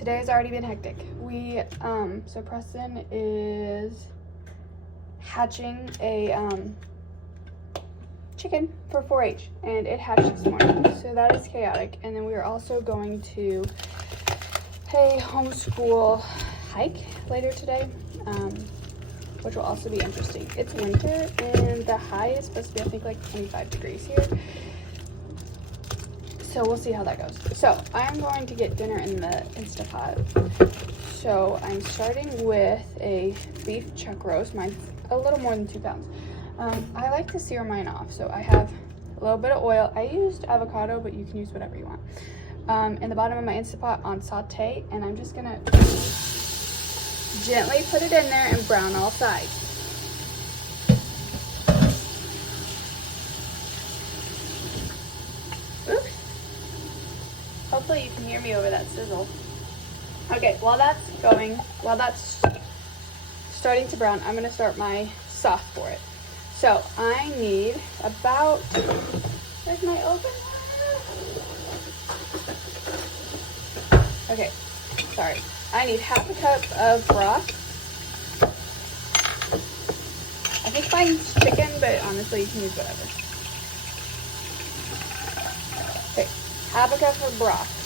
Today has already been hectic. So Preston is hatching a chicken for 4-H, and it hatched this morning, so that is chaotic. And then we are also going to a homeschool hike later today, which will also be interesting. It's winter, and the high is supposed to be, I think, like 25 degrees here. So we'll see how that goes. So I'm going to get dinner in the Instapot. So I'm starting with a beef chuck roast. Mine's a little more than 2 pounds. I like to sear mine off. So I have a little bit of oil. I used avocado, but you can use whatever you want. In the bottom of my Instapot on saute, and I'm just gonna gently put it in there and brown all sides. Oops. Hopefully you can hear me over that sizzle. Okay, while that's starting to brown, I'm gonna start my sauce for it. So I need about, where's my oven? Okay, sorry. I need half a cup of broth. I think mine's chicken, but honestly you can use whatever. Okay, half a cup of broth.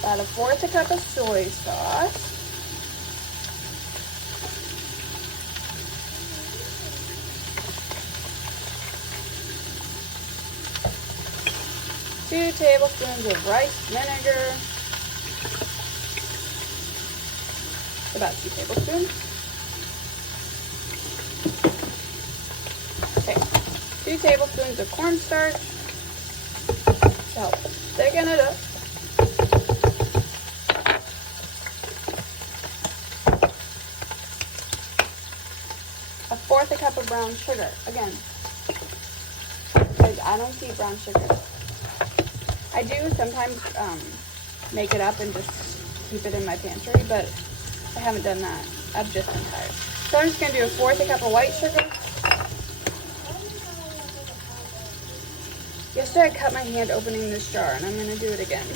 About 1/4 cup of soy sauce. Two tablespoons of rice vinegar. About 2 tablespoons. Okay, 2 tablespoons of cornstarch to help thicken it up. A 1/4 cup of brown sugar. Again, because I don't keep brown sugar. I do sometimes make it up and just keep it in my pantry, but I haven't done that. I've just been tired. So I'm just going to do a 1/4 cup of white sugar. Yesterday I cut my hand opening this jar, and I'm going to do it again.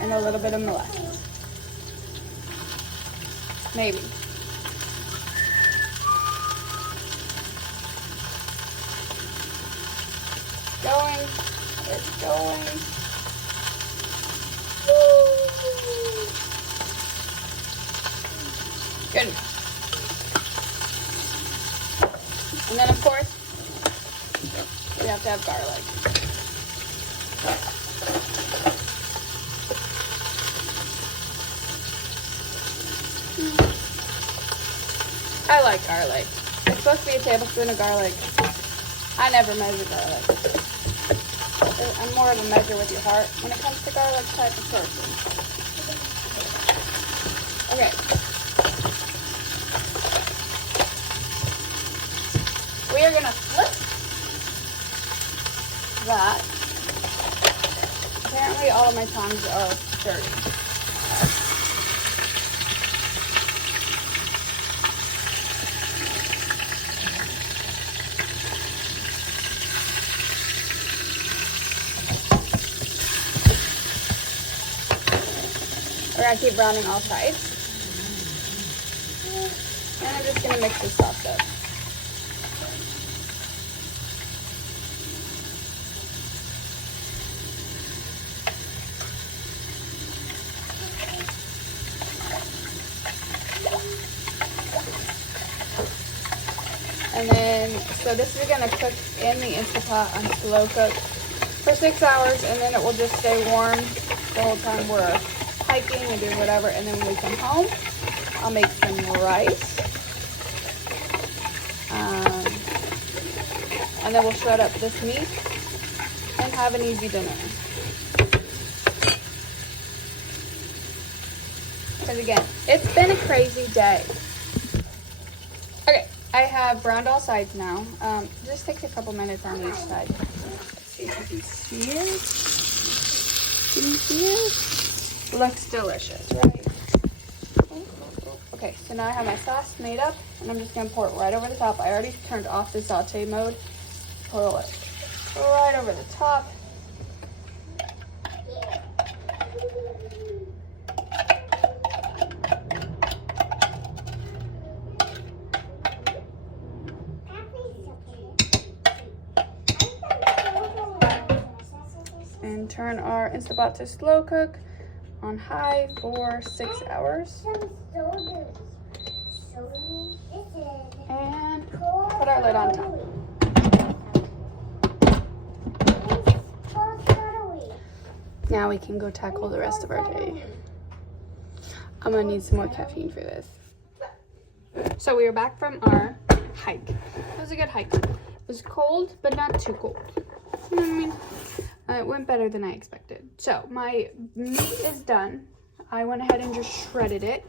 And a little bit of molasses. Maybe. It's going. Woo. Good. And then, of course, we have to have garlic. I like garlic. It's supposed to be a tablespoon of garlic. I never measure garlic. I'm more of a measure with your heart when it comes to garlic type of person. Okay. We are going to flip that. Apparently all of my tongs are dirty. We're going to keep browning all sides. And I'm just going to mix this sauce up. And then, so this is going to cook in the Instapot on slow cook for 6 hours, and then it will just stay warm the whole time we're hiking and doing whatever. And then when we come home, I'll make some rice. And then we'll shred up this meat and have an easy dinner. Because again, it's been a crazy day. Okay, I have browned all sides now. Just takes a couple minutes on each side. Let's see if you can see it. Can you see it? Looks delicious, right? Okay, so now I have my sauce made up, and I'm just gonna pour it right over the top. I already turned off the saute mode. Pour it right over the top. And turn our Instant Pot to slow cook on high for 6 hours. And put our lid on top. Now we can go tackle the rest of our day. I'm gonna need some more caffeine for this. So we are back from our hike. It was a good hike. It was cold, but not too cold. You know what I mean? It went better than I expected. So my meat is done. I went ahead and just shredded it.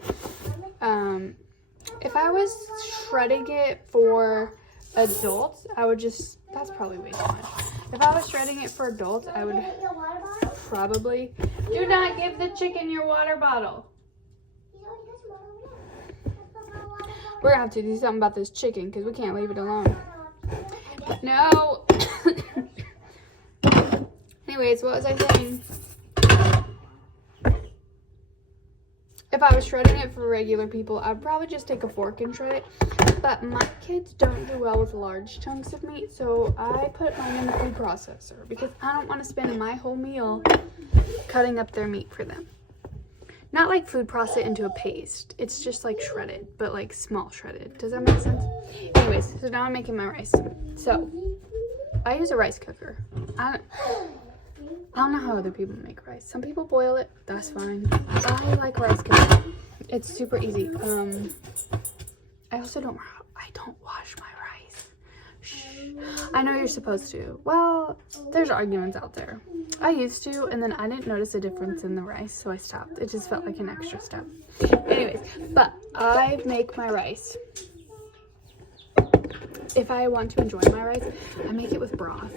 If I was shredding it for adults, I would just, that's probably way too much. If I was shredding it for adults, I would probably, do not give the chicken your water bottle. We're gonna have to do something about this chicken because we can't leave it alone. No. Anyways, what was I saying? If I was shredding it for regular people, I'd probably just take a fork and shred it. But my kids don't do well with large chunks of meat, so I put mine in the food processor because I don't want to spend my whole meal cutting up their meat for them. Not like food process it into a paste. It's just like shredded, but like small shredded. Does that make sense? Anyways, so now I'm making my rice. So I use a rice cooker. I don't know how other people make rice. Some people boil it. That's fine. I like rice cooking. It's super easy. I also don't wash my rice. Shh. I know you're supposed to. Well, there's arguments out there. I used to, and then I didn't notice a difference in the rice, so I stopped. It just felt like an extra step. Anyways, but I make my rice. If I want to enjoy my rice, I make it with broth.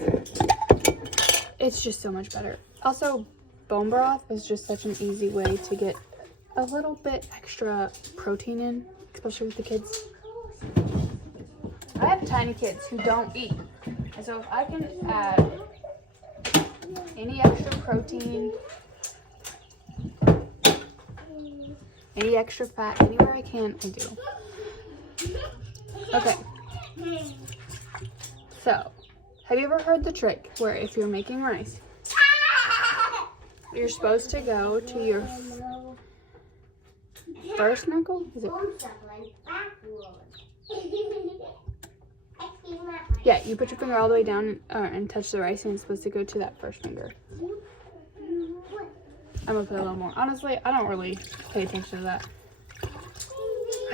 It's just so much better. Also, bone broth is just such an easy way to get a little bit extra protein in, especially with the kids. I have tiny kids who don't eat. And so if I can add any extra protein, any extra fat, anywhere I can, I do. Okay. So, have you ever heard the trick where if you're making rice, you're supposed to go to your first knuckle? Is it? Yeah, you put your finger all the way down and touch the rice, and it's supposed to go to that first finger. I'm gonna put a little more. Honestly, I don't really pay attention to that.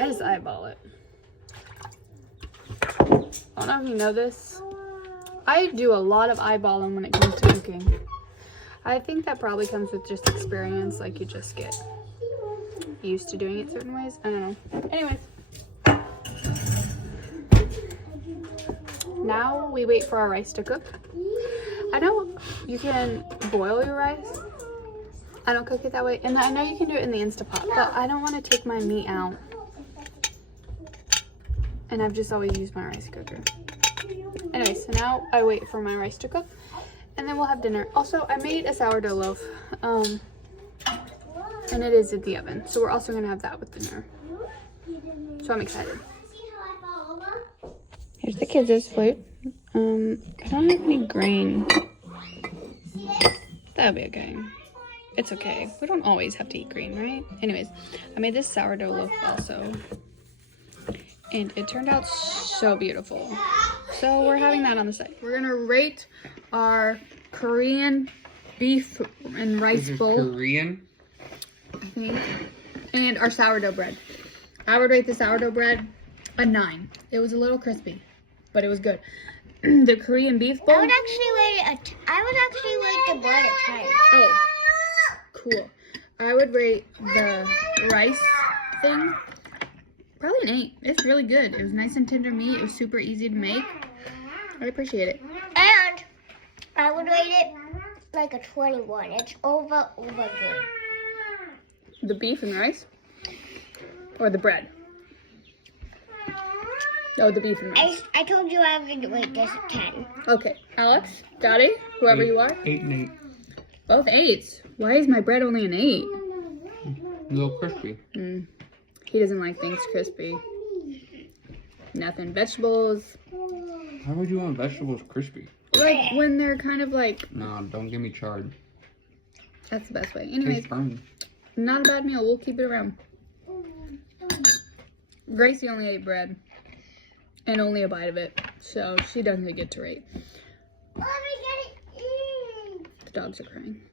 I just eyeball it. I don't know if you know this. I do a lot of eyeballing when it comes to cooking. I think that probably comes with just experience, like you just get used to doing it certain ways. I don't know. Anyways. Now we wait for our rice to cook. I know you can boil your rice. I don't cook it that way. And I know you can do it in the Instant Pot, but I don't want to take my meat out. And I've just always used my rice cooker. Anyway, so now I wait for my rice to cook, and then we'll have dinner. Also, I made a sourdough loaf, and it is in the oven. So we're also gonna have that with dinner. So I'm excited. Here's the kids' flute. I don't have any grain. That'll be okay. It's okay. We don't always have to eat grain, right? Anyways, I made this sourdough loaf also. And it turned out so beautiful. So we're having that on the side. We're gonna rate our Korean beef and rice bowl. Korean? I think. And our sourdough bread. I would rate the sourdough bread a 9. It was a little crispy, but it was good. The Korean beef bowl. I would actually rate the bread a 10. Oh, cool. I would rate the rice thing probably an 8. It's really good. It was nice and tender meat. It was super easy to make. I appreciate it. And I would rate it like a 21. It's over good. The beef and rice? Or the bread? Oh, the beef and rice. I told you I was going to rate this at 10. Okay, Alex, Daddy, whoever you are. 8 and 8. Both 8s. Why is my bread only an 8? A little crispy. He doesn't like things crispy. Nothing. Vegetables. How would you want vegetables crispy? Like when they're kind of like. No, don't give me charred. That's the best way. Anyways, Tastes burn. not a bad meal. We'll keep it around. Gracie only ate bread. And only a bite of it. So she doesn't get to rate. The dogs are crying.